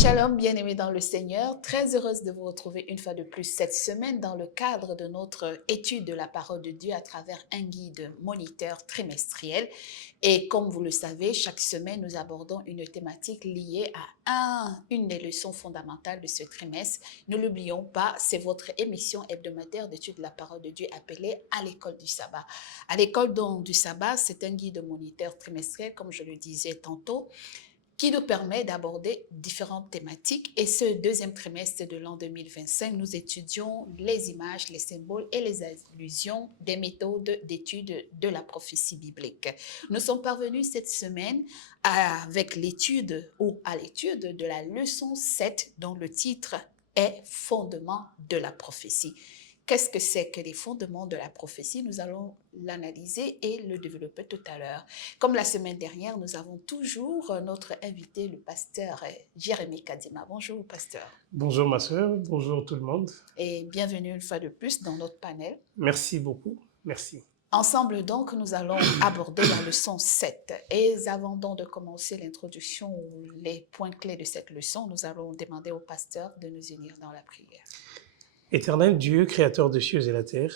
Shalom, bien-aimés dans le Seigneur, très heureuse de vous retrouver une fois de plus cette semaine dans le cadre de notre étude de la parole de Dieu à travers un guide moniteur trimestriel. Et comme vous le savez, chaque semaine, nous abordons une thématique liée à une des leçons fondamentales de ce trimestre. Ne l'oublions pas, c'est votre émission hebdomadaire d'étude de la parole de Dieu appelée à l'école du sabbat. À l'école du sabbat, c'est un guide moniteur trimestriel, comme je le disais tantôt, qui nous permet d'aborder différentes thématiques. Et ce deuxième trimestre de l'an 2025, nous étudions les images, les symboles et les allusions des méthodes d'étude de la prophétie biblique. Nous sommes parvenus cette semaine avec l'étude ou à l'étude de la leçon 7 dont le titre est « Fondement de la prophétie ». Qu'est-ce que c'est que les fondements de la prophétie? Nous allons l'analyser et le développer tout à l'heure. Comme la semaine dernière, nous avons toujours notre invité, le pasteur Jérémie Kadima. Bonjour, pasteur. Bonjour ma soeur, bonjour tout le monde. Et bienvenue une fois de plus dans notre panel. Merci beaucoup, merci. Ensemble donc, nous allons aborder la leçon 7. Et avant donc de commencer l'introduction ou les points clés de cette leçon, nous allons demander au pasteur de nous unir dans la prière. Éternel Dieu, créateur des cieux et la terre,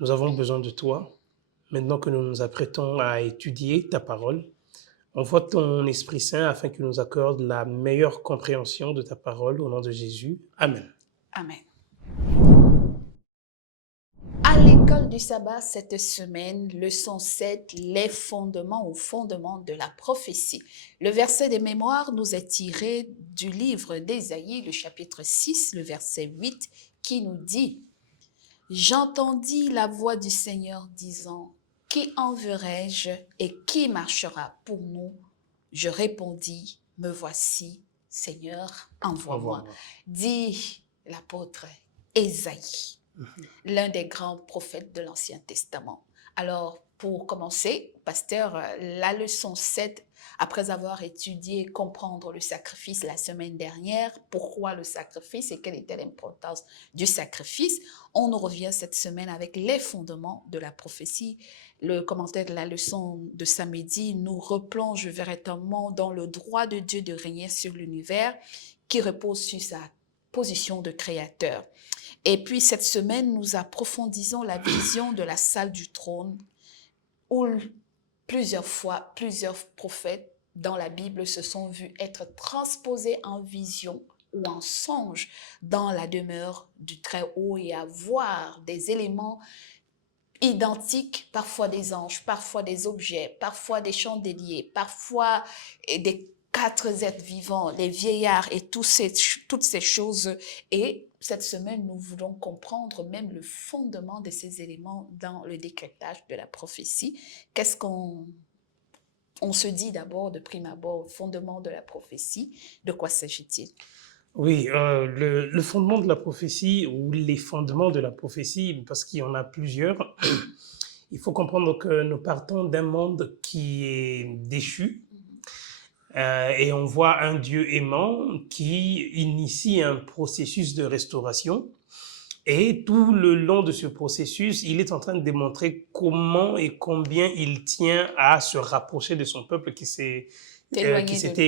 nous avons besoin de toi. Maintenant que nous nous apprêtons à étudier ta parole, envoie ton Esprit Saint afin qu'il nous accorde la meilleure compréhension de ta parole au nom de Jésus. Amen. Amen. À l'école du sabbat cette semaine, leçon 7, les fondements ou fondements de la prophétie. Le verset de mémoire nous est tiré du livre d'Ésaïe, le chapitre 6, le verset 8, qui nous dit « J'entendis la voix du Seigneur disant, qui enverrai-je et qui marchera pour nous? Je répondis, me voici, Seigneur, envoie-moi. » Dit l'apôtre Ésaïe, l'un des grands prophètes de l'Ancien Testament. Alors, pour commencer, pasteur, la leçon 7, après avoir étudié, comprendre le sacrifice la semaine dernière, pourquoi le sacrifice et quelle était l'importance du sacrifice, on nous revient cette semaine avec les fondements de la prophétie. Le commentaire de la leçon de samedi nous replonge véritablement dans le droit de Dieu de régner sur l'univers qui repose sur sa position de créateur. Et puis cette semaine, nous approfondissons la vision de la salle du trône où plusieurs fois, plusieurs prophètes dans la Bible se sont vus être transposés en vision ou en songe dans la demeure du Très-Haut et avoir des éléments identiques, parfois des anges, parfois des objets, parfois des chandeliers, parfois des 4 êtres vivants, les vieillards et toutes ces choses. Et cette semaine, nous voulons comprendre même le fondement de ces éléments dans le décryptage de la prophétie. Qu'est-ce qu'on se dit d'abord, de prime abord, fondement de la prophétie? De quoi s'agit-il? Oui, le fondement de la prophétie ou les fondements de la prophétie, parce qu'il y en a plusieurs, il faut comprendre que nous partons d'un monde qui est déchu, et on voit un Dieu aimant qui initie un processus de restauration. Et tout le long de ce processus, il est en train de démontrer comment et combien il tient à se rapprocher de son peuple qui s'était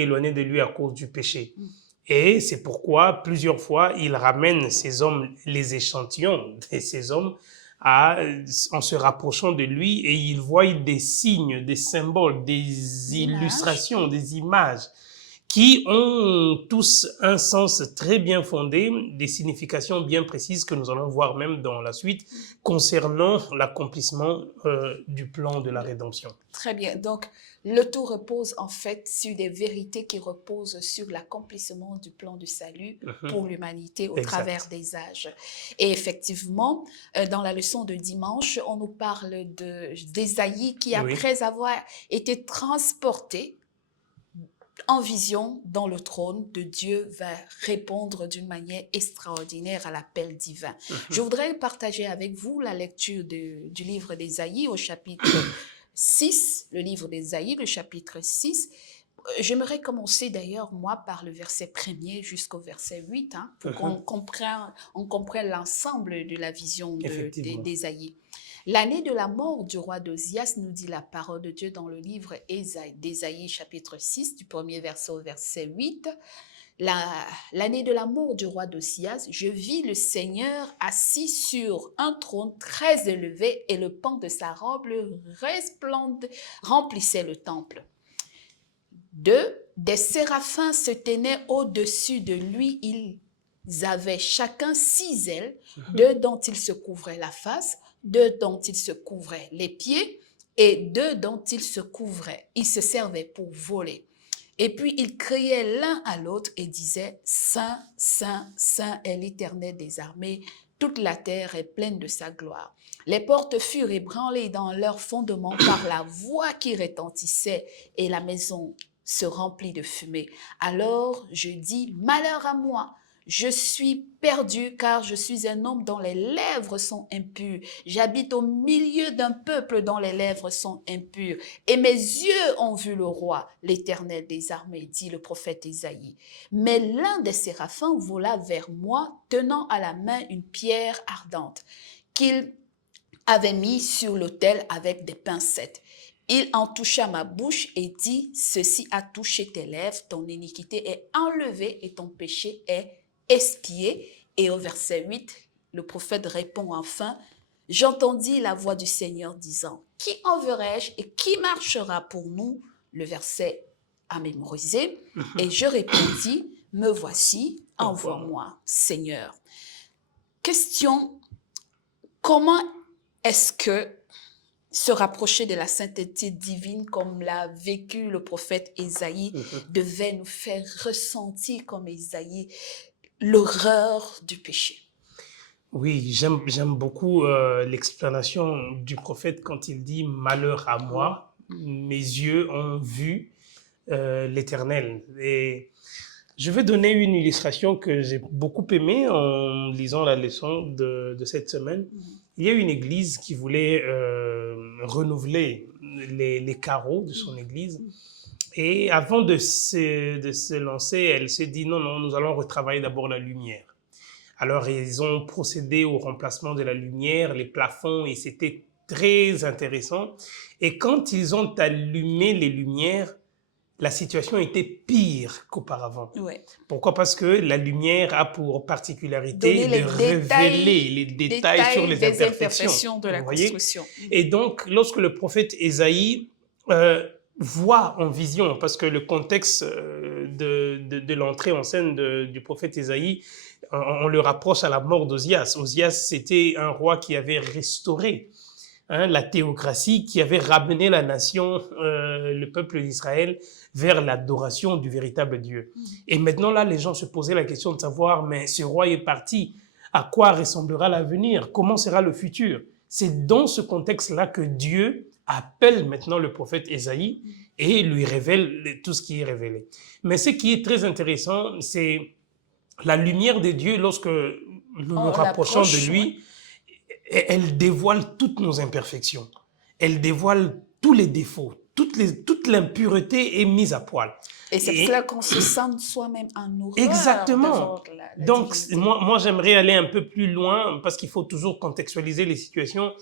éloigné de lui à cause du péché. Et c'est pourquoi, plusieurs fois, il ramène ces hommes, les échantillons de ces hommes, en se rapprochant de lui, et il voit des signes, des symboles, des illustrations, des images, qui ont tous un sens très bien fondé, des significations bien précises que nous allons voir même dans la suite concernant l'accomplissement du plan de la rédemption. Très bien. Donc, le tout repose en fait sur des vérités qui reposent sur l'accomplissement du plan de salut pour l'humanité au travers des âges. Et effectivement, dans la leçon de dimanche, on nous parle d'Ésaïe qui, après avoir été transporté en vision dans le trône de Dieu, va répondre d'une manière extraordinaire à l'appel divin. Je voudrais partager avec vous la lecture du livre d'Ésaïe au chapitre 6, le livre d'Ésaïe, le chapitre 6. J'aimerais commencer d'ailleurs, moi, par le verset 1er jusqu'au verset 8, pour qu'on comprenne l'ensemble de la vision d'Ésaïe. L'année de la mort du roi d'Ozias, nous dit la parole de Dieu dans le livre d'Ésaïe, chapitre 6, du premier verset au verset 8. l'année de la mort du roi d'Osias, je vis le Seigneur assis sur un trône très élevé et le pan de sa robe remplissait le temple. Des séraphins se tenaient au-dessus de lui. Ils avaient chacun 6 ailes, 2 dont ils se couvraient la face, 2 dont ils se couvraient les pieds et 2 dont ils se couvraient. Ils se servaient pour voler. Et puis ils criaient l'un à l'autre et disaient « Saint, Saint, Saint est l'Éternel des armées, toute la terre est pleine de sa gloire. » Les portes furent ébranlées dans leur fondement par la voix qui retentissait et la maison se remplit de fumée. Alors je dis « Malheur à moi ! Je suis perdu car je suis un homme dont les lèvres sont impures. J'habite au milieu d'un peuple dont les lèvres sont impures. Et mes yeux ont vu le roi, l'Éternel des armées, dit le prophète Ésaïe. Mais l'un des séraphins vola vers moi, tenant à la main une pierre ardente qu'il avait mise sur l'autel avec des pincettes. Il en toucha ma bouche et dit, ceci a touché tes lèvres, ton iniquité est enlevée et ton péché est expié. Et au verset 8, le prophète répond enfin, j'entendis la voix du Seigneur disant, qui enverrai-je et qui marchera pour nous? Le verset à mémoriser. Et je répondis, me voici, envoie-moi, Seigneur. Question, comment est-ce que se rapprocher de la sainteté divine comme l'a vécu le prophète Ésaïe devait nous faire ressentir comme Ésaïe l'horreur du péché? Oui, j'aime beaucoup l'explanation du prophète quand il dit « Malheur à moi, mes yeux ont vu l'Éternel ». Et je vais donner une illustration que j'ai beaucoup aimée en lisant la leçon de cette semaine. Il y a une église qui voulait renouveler les carreaux de son église. Et avant de se lancer, elle s'est dit non, nous allons retravailler d'abord la lumière. Alors, ils ont procédé au remplacement de la lumière, les plafonds, et c'était très intéressant. Et quand ils ont allumé les lumières, la situation était pire qu'auparavant. Ouais. Pourquoi? Parce que la lumière a pour particularité de révéler les détails sur les imperfections de la construction. Et donc, lorsque le prophète Ésaïe voit en vision, parce que le contexte de l'entrée en scène du prophète Ésaïe, on le rapproche à la mort d'Osias. Osias, c'était un roi qui avait restauré la théocratie, qui avait ramené la nation, le peuple d'Israël, vers l'adoration du véritable Dieu. Et maintenant, là, les gens se posaient la question de savoir, mais ce roi est parti, à quoi ressemblera l'avenir? Comment sera le futur? C'est dans ce contexte-là que Dieu appelle maintenant le prophète Ésaïe et lui révèle tout ce qui est révélé. Mais ce qui est très intéressant, c'est la lumière de Dieu, lorsque nous nous rapprochons de lui, elle dévoile toutes nos imperfections. Elle dévoile tous les défauts. Toute l'impureté est mise à poil. Et c'est pour cela qu'on se sent soi-même en horreur. Exactement. Donc, moi j'aimerais aller un peu plus loin, parce qu'il faut toujours contextualiser les situations.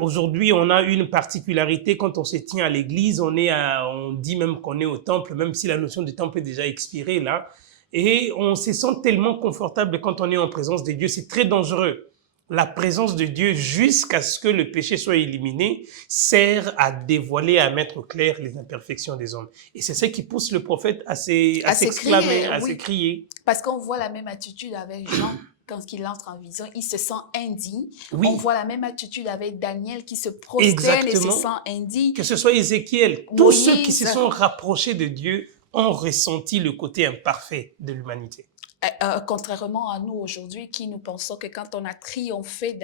Aujourd'hui, on a une particularité quand on se tient à l'église, on dit même qu'on est au temple, même si la notion de temple est déjà expirée là. Et on se sent tellement confortable quand on est en présence de Dieu, c'est très dangereux. La présence de Dieu, jusqu'à ce que le péché soit éliminé, sert à dévoiler, à mettre au clair les imperfections des hommes. Et c'est ça qui pousse le prophète à s'exclamer, à se crier. Parce qu'on voit la même attitude avec Jean quand il entre en vision, il se sent indigne. Oui. On voit la même attitude avec Daniel qui se prosterne et se sent indigne. Que ce soit Ézéchiel, tous ceux qui se sont rapprochés de Dieu ont ressenti le côté imparfait de l'humanité. Contrairement à nous aujourd'hui qui nous pensons que quand on a triomphé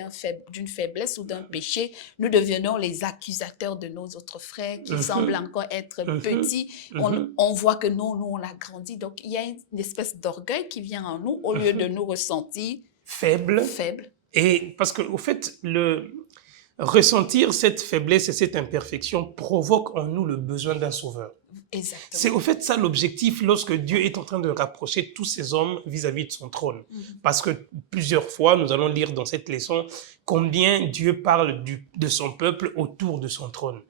d'une faiblesse ou d'un péché, nous devenons les accusateurs de nos autres frères qui semblent encore être petits. On voit que non, nous on a grandi. Donc il y a une espèce d'orgueil qui vient en nous au lieu de nous ressentir faibles. Et parce qu'au fait, ressentir cette faiblesse et cette imperfection provoque en nous le besoin d'un sauveur. C'est Exactement. au fait ça l'objectif lorsque Dieu est en train de rapprocher tous ces hommes vis-à-vis de son trône. Parce que plusieurs fois, nous allons lire dans cette leçon combien Dieu parle de son peuple autour de son trône.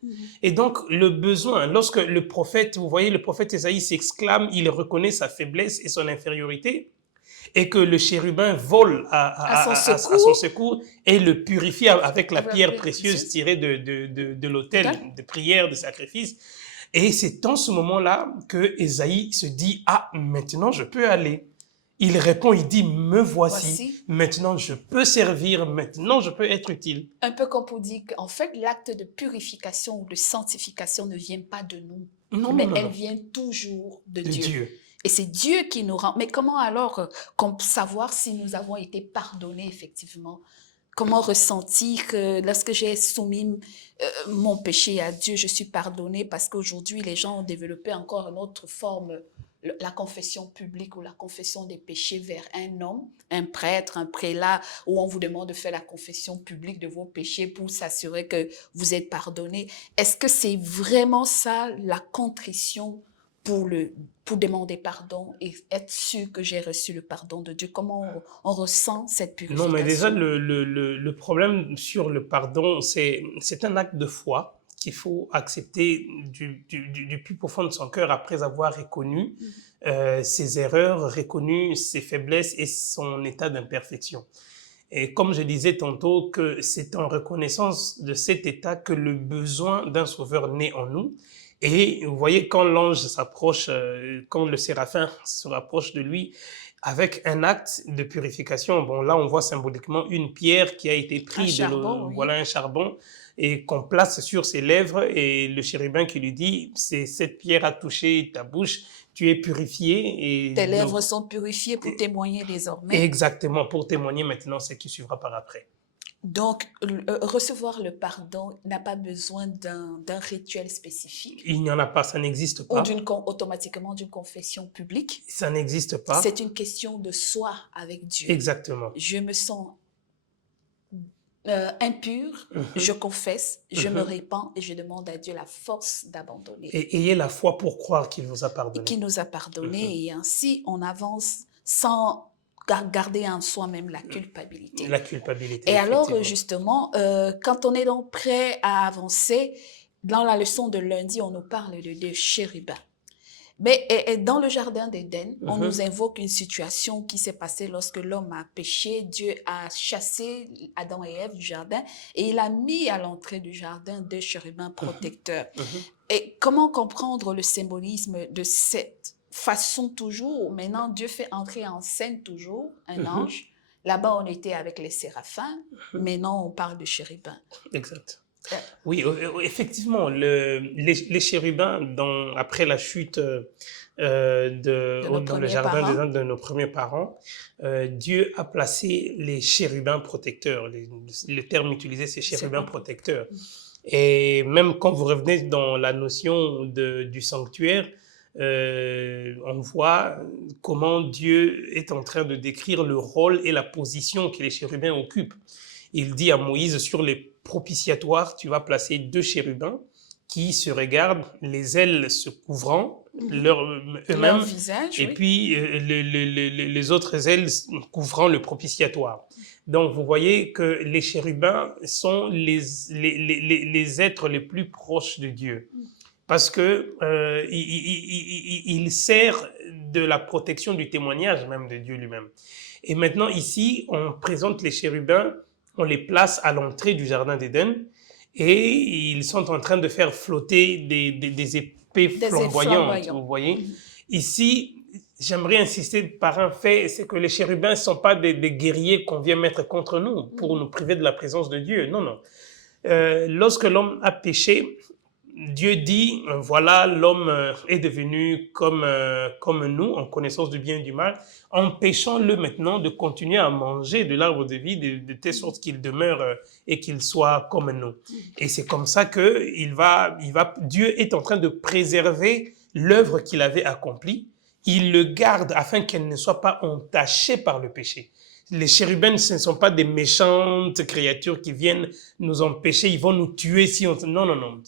Et donc, le besoin, lorsque le prophète, vous voyez, le prophète Ésaïe s'exclame, il reconnaît sa faiblesse et son infériorité, et que le chérubin vole À son à son secours, secours et le purifie avec la avec la pierre pierre précieuse précieuse, tirée de l'autel, de prière, de sacrifice. Et c'est dans ce moment-là que Ésaïe se dit, ah, maintenant je peux aller. Il répond, il dit, me voici, voici, maintenant je peux servir, maintenant je peux être utile. un peu comme pour dire qu'en fait, l'acte de purification ou de sanctification ne vient pas de nous, Non, mais non, non, elle non, vient toujours de de Dieu. Dieu. Et c'est Dieu qui nous rend. Mais comment alors savoir si nous avons été pardonnés effectivement? Comment ressentir que lorsque j'ai soumis mon péché à Dieu, je suis pardonnée parce qu'aujourd'hui, les gens ont développé encore une autre forme, la confession publique ou la confession des péchés vers un homme, un prêtre, un prélat, où on vous demande de faire la confession publique de vos péchés pour s'assurer que vous êtes pardonné. Est-ce que c'est vraiment ça, la contrition pour demander pardon et être sûr que j'ai reçu le pardon de Dieu? Comment on ressent cette Non, mais déjà, purification? le problème sur le pardon, c'est un acte de foi qu'il faut accepter du plus profond de son cœur après avoir reconnu ses erreurs, reconnu ses faiblesses et son état d'imperfection. Et comme je disais tantôt, que c'est en reconnaissance de cet état que le besoin d'un sauveur naît en nous. Et vous voyez, quand l'ange s'approche, quand le séraphin se rapproche de lui, avec un acte de purification, bon là on voit symboliquement une pierre qui a été Un prise charbon, oui. voilà un charbon, et qu'on place sur ses lèvres, et le chérubin qui lui dit, c'est cette pierre a touché ta bouche, tu es purifié, et Tes donc, lèvres sont purifiées pour témoigner désormais. exactement, pour témoigner maintenant ce qui suivra par après. Donc, recevoir le pardon n'a pas besoin d'un rituel spécifique Il n'y en a pas, ça n'existe ou pas, automatiquement d'une confession publique. ça n'existe pas, C'est une question de soi avec Dieu. exactement. Je me sens impure, je confesse, je me Mhm. répands et je demande à Dieu la force d'abandonner. Et ayez la foi pour croire qu'il vous a Qui pardonné. nous a pardonné et ainsi on avance sans garder en soi-même la culpabilité. La culpabilité, Et alors, effectivement. justement, quand on est donc prêt à avancer, dans la leçon de lundi, on nous parle de chérubins. Mais dans le jardin d'Éden, on Mhm. nous invoque une situation qui s'est passée lorsque l'homme a péché. Dieu a chassé Adam et Ève du jardin et il a mis à l'entrée du jardin deux chérubins protecteurs. Mhm. Et comment comprendre le symbolisme de cette façon toujours? Maintenant, Dieu fait entrer en scène toujours un Mhm. ange. Là-bas, on était avec les séraphins. Maintenant, on parle de chérubins. Exact. Euh, Oui, effectivement, les chérubins, après la chute De nos dans le premiers jardin parents. de nos premiers parents, Dieu a placé les chérubins protecteurs. Le terme utilisé, c'est chérubins Chérubins. protecteurs. Et même quand vous revenez dans la notion du sanctuaire, on voit comment Dieu est en train de décrire le rôle et la position que les chérubins occupent. Il dit à Moïse, sur les propitiatoires, tu vas placer deux chérubins qui se regardent, les ailes se couvrant Leur eux-mêmes, visage, et oui. puis les autres ailes couvrant le propitiatoire. Donc vous voyez que les chérubins sont les êtres les plus proches de Dieu. Parce que il sert de la protection du témoignage même de Dieu lui-même. Et maintenant ici, on présente les chérubins, on les place à l'entrée du jardin d'Éden et ils sont en train de faire flotter des épées flamboyantes, vous voyez. Ici, j'aimerais insister par un fait, c'est que les chérubins ne sont pas des guerriers qu'on vient mettre contre nous pour nous priver de la présence de Dieu. Non, non. Lorsque l'homme a péché, Dieu dit, voilà, l'homme est devenu comme nous, en connaissance du bien et du mal. Empêchons-le maintenant de continuer à manger de l'arbre de vie, de telle sorte qu'il demeure et qu'il soit comme nous. Et c'est comme ça que Dieu est en train de préserver l'œuvre qu'il avait accomplie. Il le garde afin qu'elle ne soit pas entachée par le péché. Les chérubins, ce ne sont pas des méchantes créatures qui viennent nous empêcher, ils vont nous tuer si on... Non, non, non.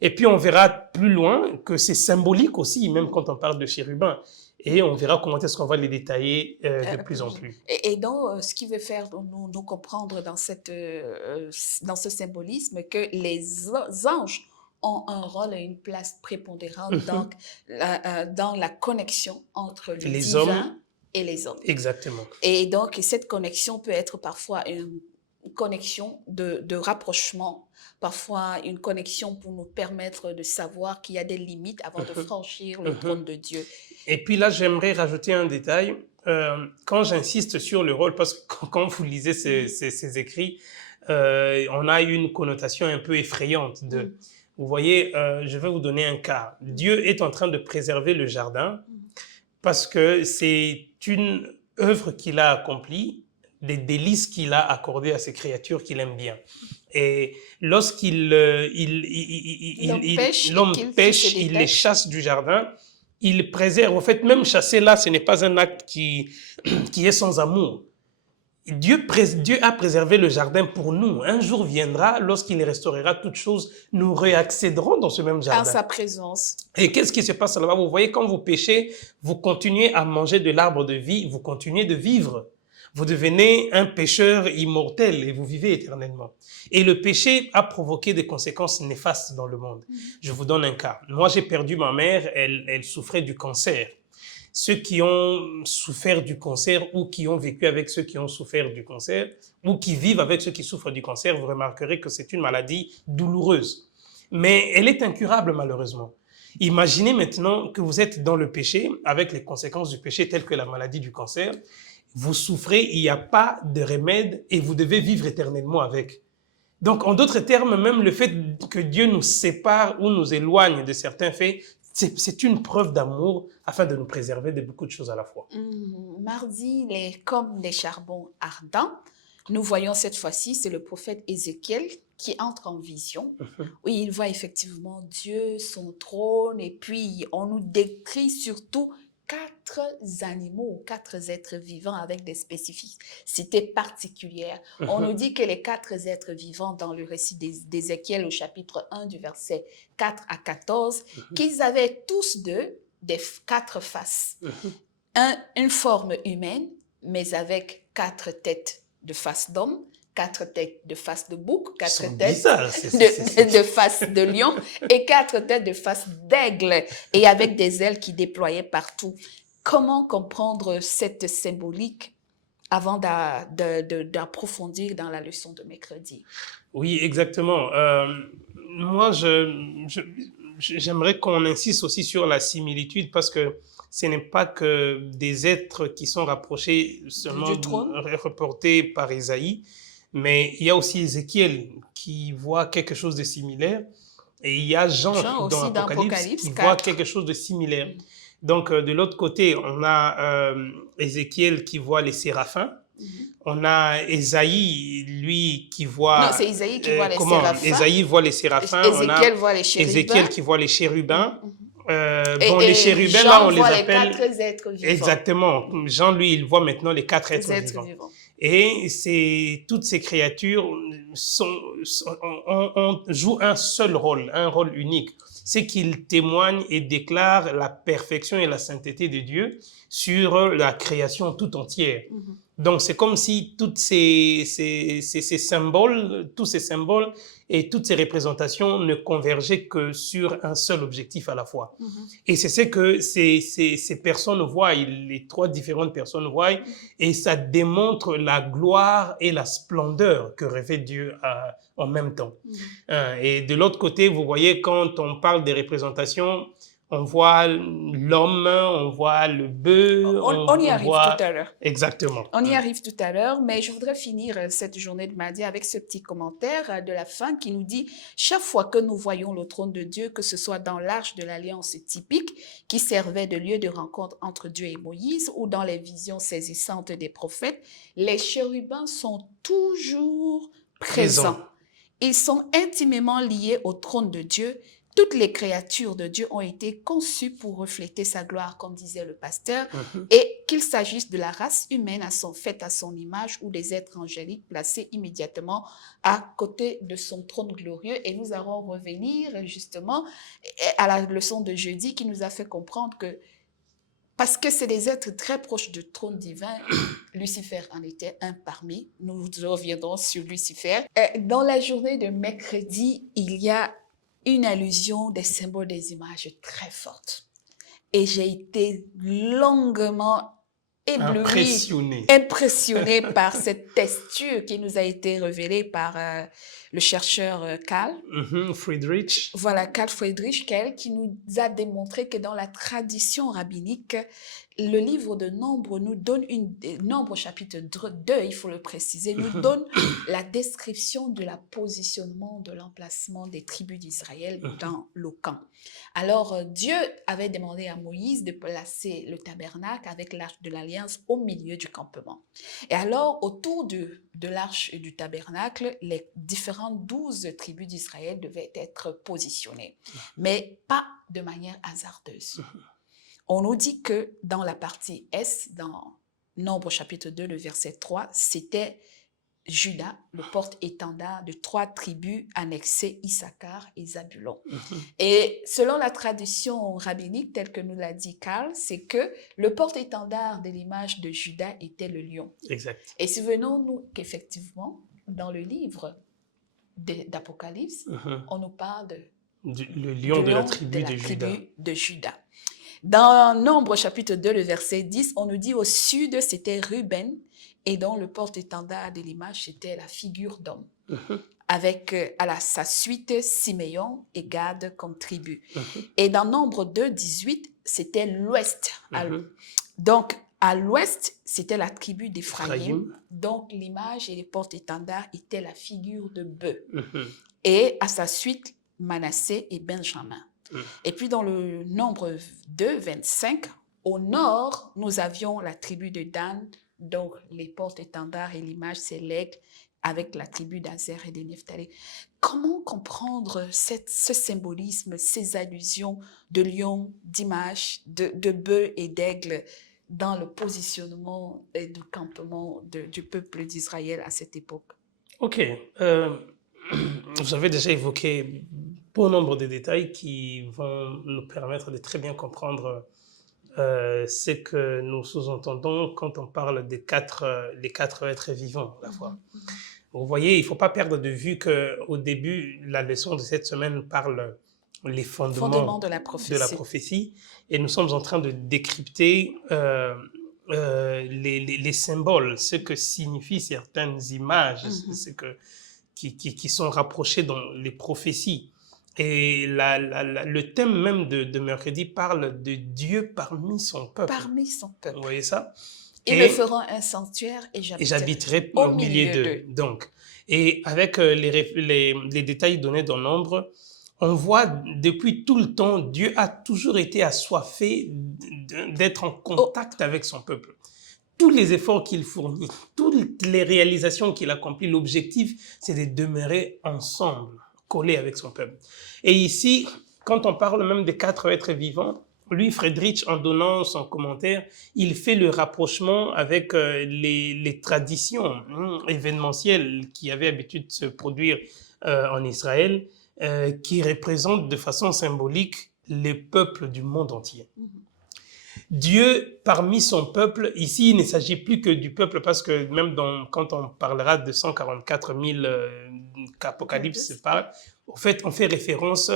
Et puis on verra plus loin que c'est symbolique aussi, même quand on parle de chérubins. Et on verra comment est-ce qu'on va les détailler de plus en plus. Et donc, ce qui veut faire nous comprendre dans dans ce symbolisme que les anges ont un rôle et une place prépondérante dans la connexion entre le Les divin hommes, et les hommes. exactement. Et donc, cette connexion peut être parfois une connexion de rapprochement, parfois une connexion pour nous permettre de savoir qu'il y a des limites avant de franchir le trône de Dieu. Et puis là, j'aimerais rajouter un détail. Quand j'insiste sur le rôle, parce que quand vous lisez ces écrits, on a une connotation un peu effrayante de... Vous voyez, je vais vous donner un cas. Dieu est en train de préserver le jardin parce que c'est une œuvre qu'il a accomplie, des délices qu'il a accordées à ses créatures qu'il aime bien. Et lorsqu'il l'homme pêche, il les chasse du jardin, il préserve. En fait, même chasser là, ce n'est pas un acte qui est sans amour. Dieu a préservé le jardin pour nous. Un jour viendra, lorsqu'il restaurera toutes choses, nous réaccéderons dans ce même jardin. En sa présence. Et qu'est-ce qui se passe là-bas? Vous voyez, quand vous péchez, vous continuez à manger de l'arbre de vie, vous continuez de vivre. Vous devenez un pécheur immortel et vous vivez éternellement. Et le péché a provoqué des conséquences néfastes dans le monde. Je vous donne un cas. Moi, j'ai perdu ma mère, elle souffrait du cancer. Ceux qui ont souffert du cancer ou qui ont vécu avec ceux qui ont souffert du cancer ou qui vivent avec ceux qui souffrent du cancer, vous remarquerez que c'est une maladie douloureuse. Mais elle est incurable malheureusement. Imaginez maintenant que vous êtes dans le péché avec les conséquences du péché telles que la maladie du cancer. Vous souffrez, il n'y a pas de remède et vous devez vivre éternellement avec. Donc, en d'autres termes, même le fait que Dieu nous sépare ou nous éloigne de certains faits, c'est une preuve d'amour afin de nous préserver de beaucoup de choses à la fois. Mardi, comme les charbons ardents, nous voyons cette fois-ci, c'est le prophète Ézéchiel qui entre en vision, où il voit effectivement Dieu, son trône, et puis on nous décrit surtout 4 animaux ou 4 êtres vivants avec des spécificités particulières. On nous dit que les 4 êtres vivants dans le récit d'Ézéchiel au chapitre 1 du verset 4 à 14, qu'ils avaient tous des 4 faces. Une forme humaine, mais avec 4 têtes de face d'homme, 4 têtes de face de bouc, 4 têtes de face de lion et 4 têtes de face d'aigle et avec des ailes qui déployaient partout. Comment comprendre cette symbolique avant d'approfondir dans la leçon de mercredi? Oui, exactement. Moi, j'aimerais qu'on insiste aussi sur la similitude parce que ce n'est pas que des êtres qui sont rapprochés seulement reportés par Isaïe, mais il y a aussi Ézéchiel qui voit quelque chose de similaire et il y a Jean dans l'Apocalypse qui voit quelque chose de similaire. Donc, de l'autre côté, on a Ézéchiel qui voit les séraphins. On a Ésaïe, lui, qui voit... Non, c'est Isaïe qui voit les séraphins. Ésaïe voit les séraphins. Ézéchiel voit les chérubins. Ézéchiel qui voit les chérubins. Les chérubins, là, on les appelle... les 4 êtres vivants. Exactement. Jean, lui, il voit maintenant les 4 êtres vivants. Et toutes ces créatures jouent un seul rôle, un rôle unique. C'est qu'ils témoignent et déclarent la perfection et la sainteté de Dieu sur la création tout entière. Donc, c'est comme si tous ces symboles et toutes ces représentations ne convergeaient que sur un seul objectif à la fois. Et c'est ce que ces personnes voient, les 3 différentes personnes voient, et ça démontre la gloire et la splendeur que revêt Dieu en même temps. Et de l'autre côté, vous voyez, quand on parle des représentations, on voit l'homme, on voit le bœuf. On y arrive tout à l'heure. Exactement. On y arrive tout à l'heure, mais je voudrais finir cette journée de mardi avec ce petit commentaire de la fin qui nous dit « Chaque fois que nous voyons le trône de Dieu, que ce soit dans l'arche de l'Alliance typique qui servait de lieu de rencontre entre Dieu et Moïse ou dans les visions saisissantes des prophètes, les chérubins sont toujours présents. Ils sont intimement liés au trône de Dieu, toutes les créatures de Dieu ont été conçues pour refléter sa gloire, comme disait le pasteur, Mhm. et qu'il s'agisse de la race humaine faite à son image ou des êtres angéliques placés immédiatement à côté de son trône glorieux. Et nous allons revenir justement à la leçon de jeudi qui nous a fait comprendre que parce que c'est des êtres très proches du trône divin, Lucifer en était un parmi. Nous reviendrons sur Lucifer. Dans la journée de mercredi, il y a une allusion des symboles, des images très fortes. Et j'ai été longuement impressionné par cette texture qui nous a été révélée par le chercheur Carl. Friedrich. Voilà, Carl Friedrich, qui nous a démontré que dans la tradition rabbinique, le livre de Nombre nous donne Nombre chapitre 2, il faut le préciser, nous donne la description de la positionnement, de l'emplacement des tribus d'Israël dans le camp. Alors, Dieu avait demandé à Moïse de placer le tabernacle avec l'arche de l'Alliance au milieu du campement. Et alors, autour de l'arche et du tabernacle, les différentes 12 tribus d'Israël devaient être positionnées, mais pas de manière hasardeuse. On nous dit que dans la partie S, dans Nombre chapitre 2, le verset 3, c'était Juda, le porte-étendard de 3 tribus annexées, Issachar et Zabulon. Et selon la tradition rabbinique, telle que nous l'a dit Carl, c'est que le porte-étendard de l'image de Juda était le lion. Exact. Et souvenons-nous qu'effectivement, dans le livre d'Apocalypse, on nous parle le lion de la tribu de Juda. Dans Nombre chapitre 2, le verset 10, on nous dit au sud, c'était Ruben, et dans le porte-étendard de l'image, c'était la figure d'homme. Avec sa suite Siméon et Gad comme tribu. Et dans Nombre 2, 18, c'était l'ouest. Donc, à l'ouest, c'était la tribu d'Éphraïm. Donc, l'image et les porte-étendards étaient la figure de bœuf. Et à sa suite, Manassé et Benjamin. Et puis, dans le Nombre 2, 25, au nord, nous avions la tribu de Dan. Donc, les porte-étendards et l'image, c'est l'aigle avec la tribu d'Azer et de Nephtali. Comment comprendre ce symbolisme, ces allusions de lion, d'image, de bœuf et d'aigle dans le positionnement et du campement du peuple d'Israël à cette époque? Ok. Vous avez déjà évoqué bon nombre de détails qui vont nous permettre de très bien comprendre ce que nous sous-entendons quand on parle des les quatre êtres vivants à la fois. Vous voyez, il ne faut pas perdre de vue qu'au début, la leçon de cette semaine parle les fondements de la prophétie. Et nous sommes en train de décrypter les symboles, ce que signifient certaines images, qui sont rapprochées dans les prophéties. Et le thème même de mercredi parle de Dieu parmi son peuple. Parmi son peuple. Vous voyez ça? Ils me feront un sanctuaire et j'habiterai au milieu d'eux. Donc, et avec les détails donnés dans Nombre, on voit depuis tout le temps, Dieu a toujours été assoiffé d'être en contact avec son peuple. Tous les efforts qu'il fournit, toutes les réalisations qu'il accomplit, l'objectif, c'est de demeurer ensemble, collé avec son peuple. Et ici, quand on parle même des 4 êtres vivants, lui, Friedrich, en donnant son commentaire, il fait le rapprochement avec les traditions événementielles qui avaient l'habitude de se produire en Israël, qui représentent de façon symbolique les peuples du monde entier. Dieu, parmi son peuple, ici, il ne s'agit plus que du peuple, parce que même quand on parlera de 144 000 qu'Apocalypse parle, en fait, on fait référence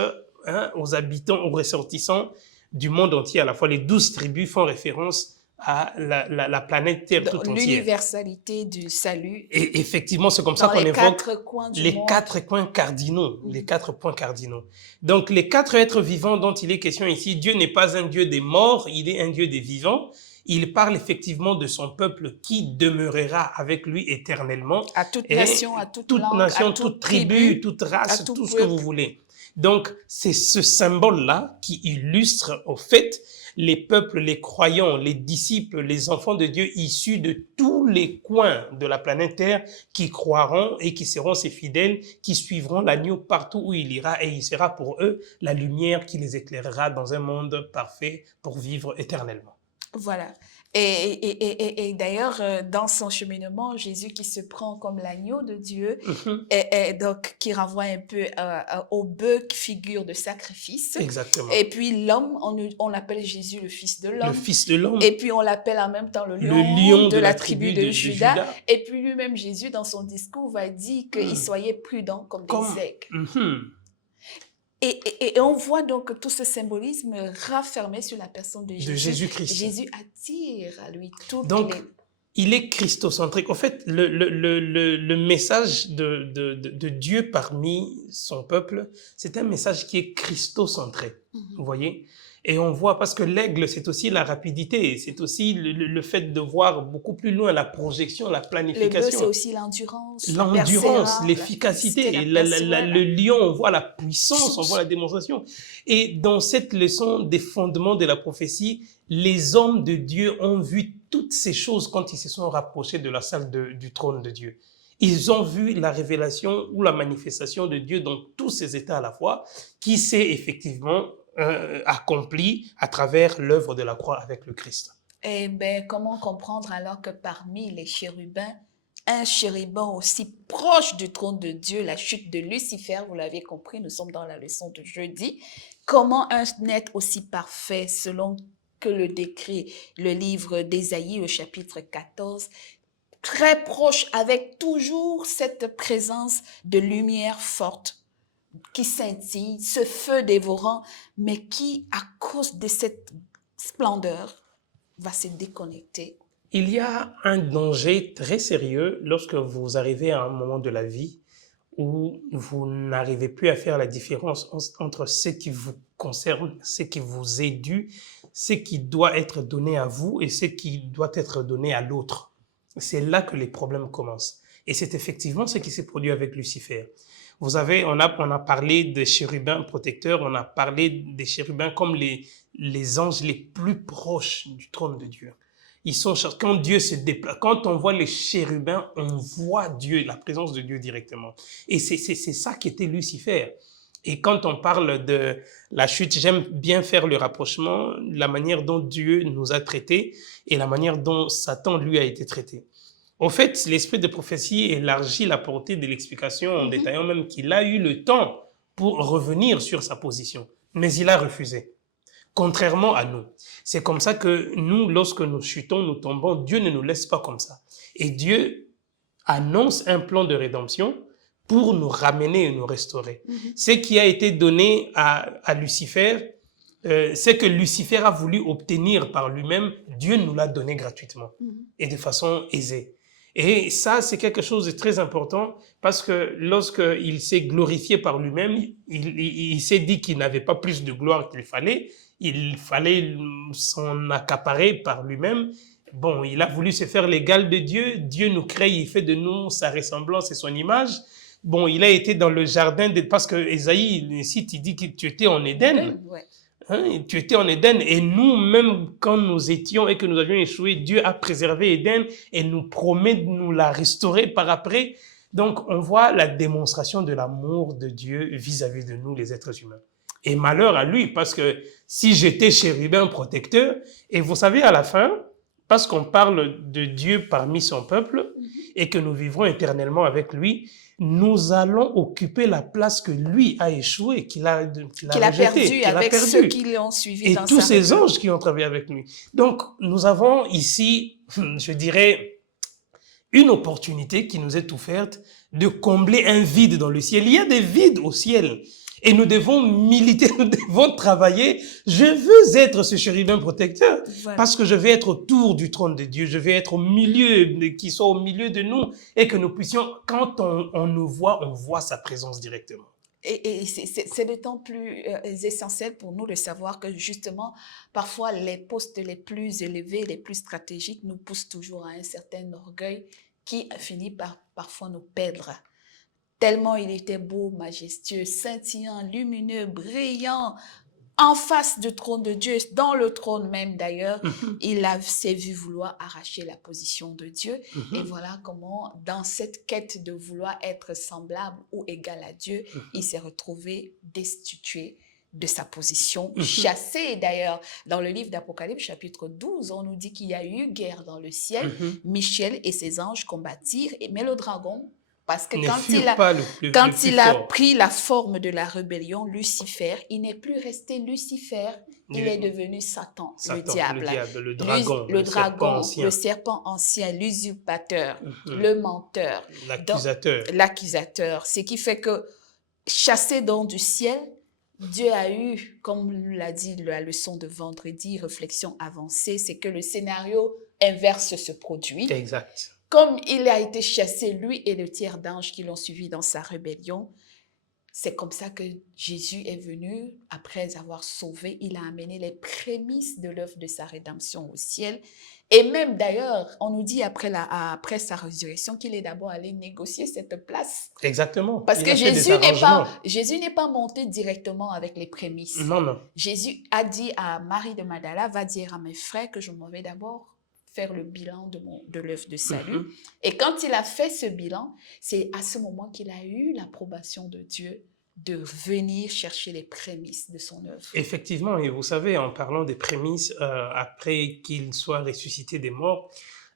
aux habitants, aux ressortissants du monde entier. À la fois, les 12 tribus font référence à la planète Terre tout entière. L'universalité du salut. Et effectivement, c'est comme ça qu'on évoque les 4 points cardinaux. Mm-hmm. Les 4 points cardinaux. Donc, les 4 êtres vivants dont il est question ici, Dieu n'est pas un Dieu des morts, il est un Dieu des vivants. Il parle effectivement de son peuple qui demeurera avec lui éternellement. À toute nation, à toute langue, nation, à toute tribu, toute race, tout ce que vous voulez. Donc, c'est ce symbole-là qui illustre au fait les peuples, les croyants, les disciples, les enfants de Dieu issus de tous les coins de la planète Terre qui croiront et qui seront ses fidèles, qui suivront l'agneau partout où il ira et il sera pour eux la lumière qui les éclairera dans un monde parfait pour vivre éternellement. Voilà. Et d'ailleurs, dans son cheminement, Jésus qui se prend comme l'agneau de Dieu, Mhm. et donc qui renvoie un peu au bœuf, figure de sacrifice. Exactement. Et puis l'homme, on l'appelle Jésus le Fils de Le l'homme. Fils de l'homme, Et puis on l'appelle en même temps le le lion lion de de la la tribu tribu de de Juda. Judas, Et puis lui-même, Jésus, dans son discours, va dire qu'il soyait prudent comme des comme aigles. mhm, Et on voit donc tout ce symbolisme raffermé sur la personne de de Jésus. Jésus-Christ. Jésus attire à lui toutes Donc, les... il est christocentrique. En fait, le message de Dieu parmi son peuple, c'est un message qui est christocentré. Vous voyez? Et on voit, parce que l'aigle, c'est aussi la rapidité, c'est aussi le fait de voir beaucoup plus loin, la projection, la Le bœuf, c'est planification, aussi l'endurance, la l'endurance, persévérance, l'efficacité. la Et persévérance. le lion, on voit la puissance, on voit la démonstration. Et dans cette leçon des fondements de la prophétie, les hommes de Dieu ont vu toutes ces choses quand ils se sont rapprochés de la salle du trône de Dieu. Ils ont vu la révélation ou la manifestation de Dieu dans tous ses états à la fois, qui s'est effectivement accompli à travers l'œuvre de la croix avec le Christ. Eh bien, comment comprendre alors que parmi les chérubins, un chérubin aussi proche du trône de Dieu, la chute de Lucifer, vous l'avez compris, nous sommes dans la leçon de jeudi, comment un être aussi parfait, selon que le décrit le livre d'Ésaïe au chapitre 14, très proche, avec toujours cette présence de lumière forte qui scintille, ce feu dévorant, mais qui, à cause de cette splendeur, va se déconnecter. Il y a un danger très sérieux lorsque vous arrivez à un moment de la vie où vous n'arrivez plus à faire la différence entre ce qui vous concerne, ce qui vous est dû, ce qui doit être donné à vous et ce qui doit être donné à l'autre. C'est là que les problèmes commencent. Et c'est effectivement ce qui s'est produit avec Lucifer. Vous avez, on a parlé des chérubins protecteurs, on a parlé des chérubins comme les anges les plus proches du trône de Dieu. Ils sont, quand Dieu se déplace, quand on voit les chérubins, on voit Dieu, la présence de Dieu directement. Et c'est ça qui était Lucifer. Et quand on parle de la chute, j'aime bien faire le rapprochement, la manière dont Dieu nous a traités et la manière dont Satan, lui, a été traité. Au fait, l'esprit de prophétie élargit la portée de l'explication en détaillant même qu'il a eu le temps pour revenir sur sa position. Mais il a refusé. Contrairement à nous. C'est comme ça que nous, lorsque nous chutons, nous tombons, Dieu ne nous laisse pas comme ça. Et Dieu annonce un plan de rédemption pour nous ramener et nous restaurer. Ce qui a été donné à Lucifer, ce que Lucifer a voulu obtenir par lui-même, Dieu nous l'a donné gratuitement et de façon aisée. Et ça, c'est quelque chose de très important parce que lorsqu'il s'est glorifié par lui-même, il s'est dit qu'il n'avait pas plus de gloire qu'il fallait. Il fallait s'en accaparer par lui-même. Bon, il a voulu se faire l'égal de Dieu. Dieu nous crée, il fait de nous sa ressemblance et son image. Bon, il a été dans le jardin, parce que Ésaïe, ici, il dit que tu étais en Éden. Ouais. Hein, tu étais en Éden et nous, même quand nous étions et que nous avions échoué, Dieu a préservé Éden et nous promet de nous la restaurer par après. Donc, on voit la démonstration de l'amour de Dieu vis-à-vis de nous, les êtres humains. Et malheur à lui, parce que si j'étais chérubin protecteur, et vous savez, à la fin, parce qu'on parle de Dieu parmi son peuple et que nous vivrons éternellement avec lui, nous allons occuper la place que lui a échoué, qu'il a rejetée, perdu avec ceux qui l'ont suivi et dans tous sa ces rébellion. anges qui ont travaillé avec lui. Donc, nous avons ici, je dirais, une opportunité qui nous est offerte de combler un vide dans le ciel. Il y a des vides au ciel. Et nous devons militer, nous devons travailler. Je veux être ce chérubin protecteur Voilà. parce que je vais être autour du trône de Dieu. Je vais être au milieu, qu'il soit au milieu de nous et que nous puissions, quand on nous voit, on voit sa présence directement. Et c'est d'autant plus essentiel pour nous de savoir que justement, parfois, les postes les plus élevés, les plus stratégiques nous poussent toujours à un certain orgueil qui finit par parfois nous perdre. Tellement il était beau, majestueux, scintillant, lumineux, brillant, en face du trône de Dieu, dans le trône même d'ailleurs, Mhm. s'est vu vouloir arracher la position de Dieu. Et Mhm. voilà comment, dans cette quête de vouloir être semblable ou égal à Dieu, il s'est retrouvé destitué de sa position, Mhm. chassé. D'ailleurs, dans le livre d'Apocalypse, chapitre 12, on nous dit qu'il y a eu guerre dans le ciel. Mhm. Michel et ses anges combattirent, mais le dragon, parce que Ne quand il furent a pas le plus fort. pris la forme de la rébellion, Lucifer, il n'est plus resté Lucifer, il est devenu Satan, le Satan, le diable. diable, le dragon, Le le serpent dragon, le ancien, serpent ancien, l'usurpateur, Mhm. le menteur, donc l'accusateur. l'accusateur. Ce qui fait que, chassé donc du ciel, Dieu a eu, comme l'a dit la leçon de vendredi, réflexion avancée, c'est que le scénario inverse se produit. Exact. Comme il a été chassé, lui et le tiers d'anges qui l'ont suivi dans sa rébellion, c'est comme ça que Jésus est venu, après avoir sauvé, il a amené les prémices de l'œuvre de sa rédemption au ciel. Et même d'ailleurs, on nous dit après sa résurrection qu'il est d'abord allé négocier cette place. Exactement. Parce Il que a fait des arrangements. Jésus n'est pas monté directement avec les prémices. Non, non. Jésus a dit à Marie de Magdala, va dire à mes frères que je m'en vais d'abord faire le bilan de l'œuvre de salut. Mhm. Et quand il a fait ce bilan, c'est à ce moment qu'il a eu l'approbation de Dieu de venir chercher les prémices de son œuvre. Effectivement, et vous savez, en parlant des prémices, après qu'il soit ressuscité des morts,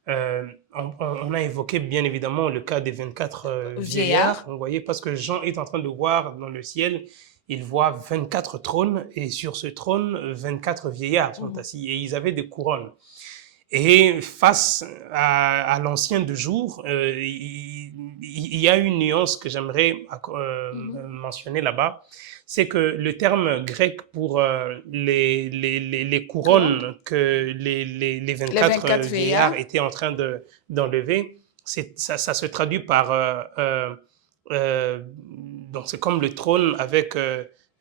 on a évoqué bien évidemment le cas des 24 vieillards, vous voyez, parce que Jean est en train de voir dans le ciel, il voit 24 trônes, et sur ce trône, 24 vieillards sont assis, et ils avaient des couronnes. Et face à l'ancien de jour, il y a une nuance que j'aimerais mentionner là-bas, c'est que le terme grec pour les couronnes que les 24 vieillards étaient en train d'enlever, ça se traduit par... donc c'est comme le trône avec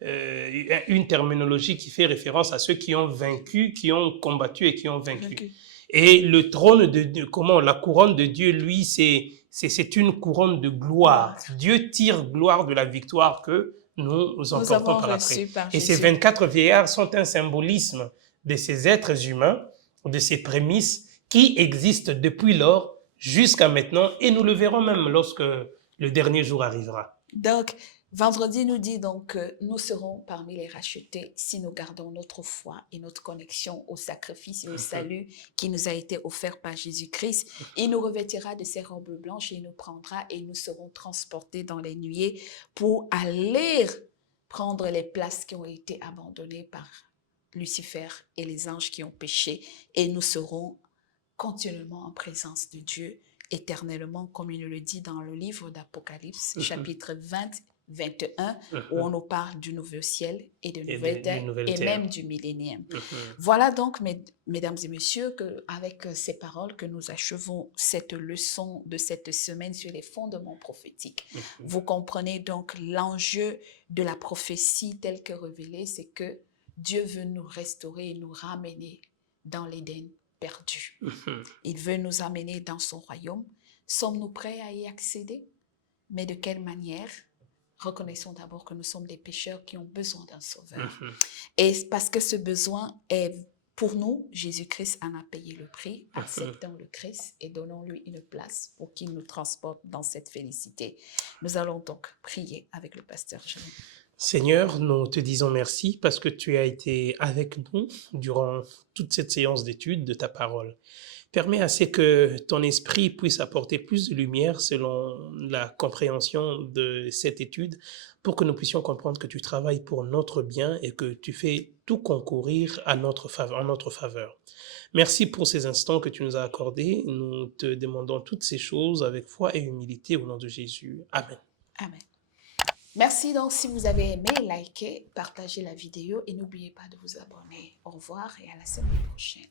une terminologie qui fait référence à ceux qui ont vaincu, qui ont combattu et qui ont vaincu. Et le trône de Dieu, la couronne de Dieu, lui, c'est une couronne de gloire. Dieu tire gloire de la victoire que nous emportons par après. Et ces 24 vieillards sont un symbolisme de ces êtres humains, de ces prémices qui existent depuis lors jusqu'à maintenant, et nous le verrons même lorsque le dernier jour arrivera. Donc, vendredi nous dit donc que nous serons parmi les rachetés si nous gardons notre foi et notre connexion au sacrifice et au salut qui nous a été offert par Jésus-Christ. Il nous revêtira de ses robes blanches et il nous prendra et nous serons transportés dans les nuées pour aller prendre les places qui ont été abandonnées par Lucifer et les anges qui ont péché, et nous serons continuellement en présence de Dieu éternellement, comme il le dit dans le livre d'Apocalypse, chapitre 20, 21, où on nous parle du nouveau ciel et de nouvelle terre, et même du millénium. Voilà donc, mesdames et messieurs, avec ces paroles que nous achevons cette leçon de cette semaine sur les fondements prophétiques. Vous comprenez donc l'enjeu de la prophétie telle que révélée, c'est que Dieu veut nous restaurer et nous ramener dans l'Éden perdu. Il veut nous amener dans son royaume. Sommes-nous prêts à y accéder? Mais de quelle manière? Reconnaissons d'abord que nous sommes des pécheurs qui ont besoin d'un sauveur. Et parce que ce besoin est pour nous, Jésus-Christ en a payé le prix. Acceptons le Christ et donnons-lui une place pour qu'il nous transporte dans cette félicité. Nous allons donc prier avec le pasteur Jean. Seigneur, nous te disons merci parce que tu as été avec nous durant toute cette séance d'étude de ta parole. Permets à ce que ton esprit puisse apporter plus de lumière selon la compréhension de cette étude pour que nous puissions comprendre que tu travailles pour notre bien et que tu fais tout concourir en notre faveur. Merci pour ces instants que tu nous as accordés. Nous te demandons toutes ces choses avec foi et humilité au nom de Jésus. Amen. Amen. Merci donc, si vous avez aimé, likez, partagez la vidéo et n'oubliez pas de vous abonner. Au revoir et à la semaine prochaine.